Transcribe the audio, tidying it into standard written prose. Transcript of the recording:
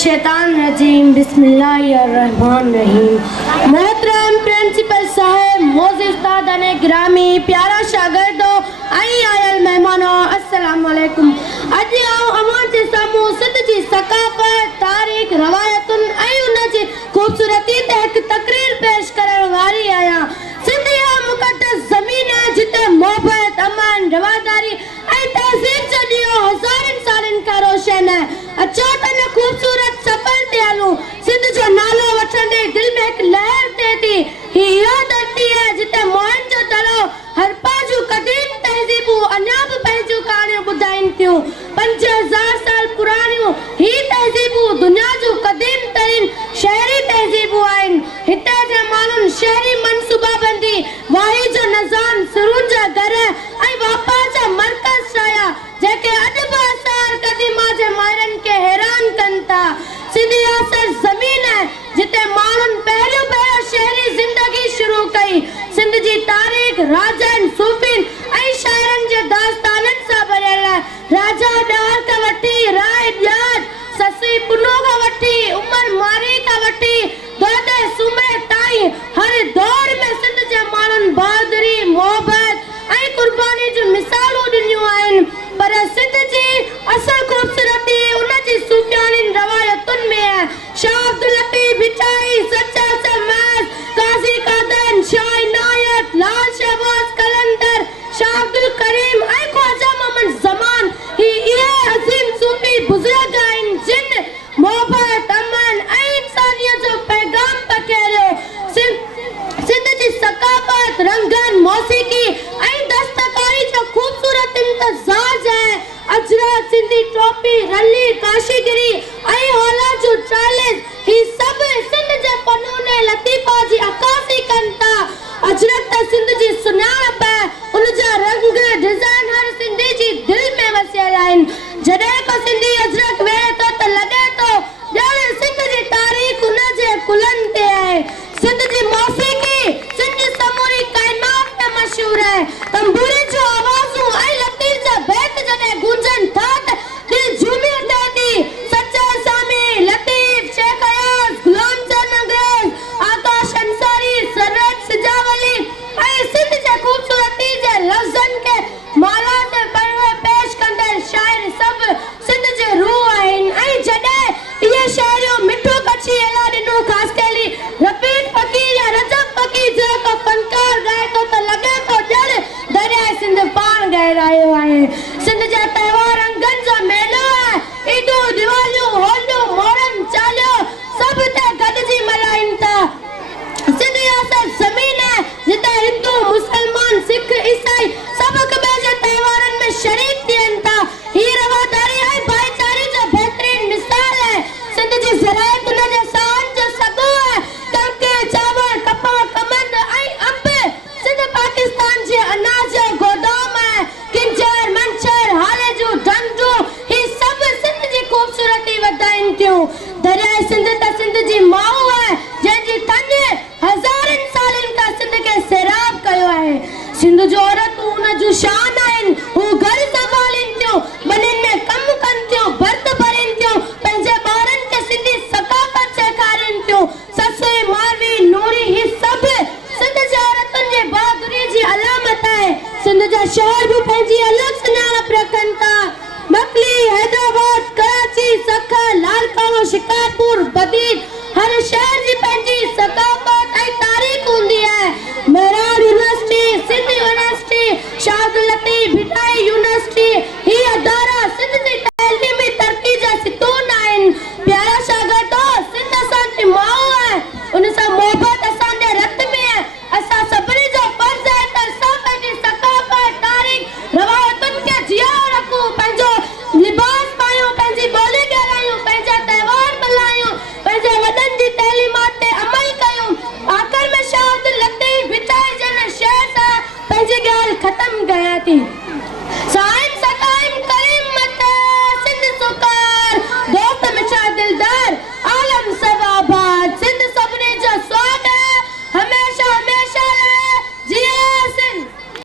मिनशैतानिर्रजीम बिस्मिल्लाहिर्रहमानिर्रहीम। मोहतरम प्रिंसिपल साहब, मोज़ उस्तादाने गिरामी, प्यारा शागिर्दो, आयल मेहमानो, अस्सलाम वालेकुम। अज आओ अवां जे सामू सिंध जी सकाफ़त, तारीख़, रवायतुन ऐं उन जी ख़ूबसूरती ते हिक तकरीर पेश करण वारी आहियां। सिंध इहा मुक़द्दस ज़मीन आहे जिते मोहबत, अमन, रवादारी ऐं तहज़ीब जो ॾीओ हज़ारनि सालनि खां रोशन आहे। अचो त न ख़ूबसूरत सफ़र ते हलूं। सिंध जो नालो वठंदे दिल में हिक लहर थिए थी। ही इहा धरती आहे जिते मोहन जो दड़ो, हरपा जूं क़दीम तहज़ीबूं अञा बि पंहिंजूं कहाणियूं ॿुधाइनि थियूं। 5000 साल पुराणियूं ही तहज़ीबूं दुनिया जूं क़दीम तरीन शहरी तहज़ीबूं आहिनि। हिते जे माण्हुनि शहरी मनसूबाबंदी, वाही जो निज़ाम, सुरून जा घर ऐं वापार जा मर्कज़ ठाहिया जेके अॼु बि असार क़दीमा जे माहिरनि खे हैरान कनि था। सिंध इहा ज़मीन आहे जिते माण्हुनि पहिरियों शहरी ज़िंदगी शुरू कई। सिंध जी तारीख़ राजनि, सूफ़ीन ऐं शाइरनि जे दास्ताननि सां भरियल आहे। राजा ॾार खां वठी राय ॾियार, ससी पुनो खां वठी उमर मारी खां वठी दोदे सुमे ताईं हर दौर में सिंध जे माण्हुनि बहादुरी, मोहबत ऐं क़ुर्बानी जूं मिसालूं ॾिनियूं आहिनि। पर सिंध जी असल ख़ूबसूरती उन जी सूफ़ियानी रवायतुनि में आहे। शाह अब्दुल लतीफ़ भिटाई, सच्चा सरमाज़, काज़ी कादर, शाह इनायत, लाल शहबाज कलंदर, शाह अब्दुल करीम ऐं ख्वाजा मोहम्मद ज़मान ही इहे अज़ीम सूफ़ी बुज़ुर्ग आहिनि जिन मोहबत, अमन ऐं इंसानियत जो पैगाम पखेड़ियो। सिंध जी सकाफ़त, रंगनि, मौसीक़ी ऐं दस्तकारी जो ख़ूबसूरत इम्तिज़ाज आहे। अजरक, सिंधी टोपी, रली, काशीगिरी ऐं होला जूं ट्रालिस ही सभु सिंध जे फ़नून ऐं लतीफ़ा जी अक्कासी कनि था। अजरक त सिंध जी सुञाणप आहे, उन जा रंग, डिज़ाइन हर सिंधी जी दिलि में वसियल आहिनि। जॾहिं को सिंधी अजरक वेहे थो त लॻे थो ॼण सिंध जी तारीख़ उन जे कुलनि ते आहे। सिंध जी मौसीक़ी सिंध जी समूरी काइनात में मशहूर आहे। तंबूरी जो आवाज़ूं ऐं लतीफ़ जा बैत जॾहिं गूंजनि था त दिलि झूमी उठे थी। सच्चा सामी, लतीफ़, शेख अयाज़, गुलाम चंद अंग्रेज़, आकाश अंसारी, सरत सिजावली ऐं सिंध जे ख़ूबसूरती जे लफ़्ज़नि खे माला ते पेश कंदड़ शाइर सभु सिंध जे रूह आहिनि। ऐं जॾहिं इहे शाइरियूं मिठो कच्छी एला ॾिनो ख़ासि कयली रफ़ीक फ़क़ीर या रजब फ़क़ीर जेको फ़नकार ॻाए थो त लॻे थो ॼण दरियाए सिंध पाण ॻाए रहियो आहे। सिंध जा त्योहार रंगनि जो मेलो आहे। ईदूं, दिवालियूं, होलियूं, मोहरम, चालीहो सभु हिते गॾिजी मल्हाइनि था। सिंध इहा ज़मीन आहे जिते हिंदू, मुस्लमान, सिख, ईसाई सभु हिक ॿिए जे त्योहारनि में शरीक थियनि था। हीअ रवादारी ऐं भाईचारे जो बहितरीन मिसाल आहे। सिंध जी ज़रायत उन जे साहनि जो सॻो आहे। कणिक, चांवर, कपास, कमंद ऐं अंब सिंध पाकिस्तान जे अनाज जो गोदाम आहे। किंजर, मंछर, हाले जूं ढंढूं ही सभु सिंध जी ख़ूबसूरती वधाइनि थियूं। दरियाए सिंध त सिंध जी माउ आहे जंहिंजी थञ हज़ारनि सालनि खां सिंध खे सैराब कयो आहे। सिंध जो औरतूं उन जूं शान आहिनि। हू घर संभालीनि थियूं, ॿनिनि में कमु कनि थियूं, भर्त भरीनि थियूं, पंहिंजे ॿारनि खे सिंधी सकाफ़त सेखारीनि थियूं। ससु, मारवी, नूरी ही सभु सिंध जे औरतुनि जे बहादुरी जी अलामत आहे। सिंध जा शहर बि पंहिंजी अलॻि सुञाणप रखनि था। मकली, हैदराबाद, कराची, सखर, लालकानो, शिकारपुर, बदीन हर शहर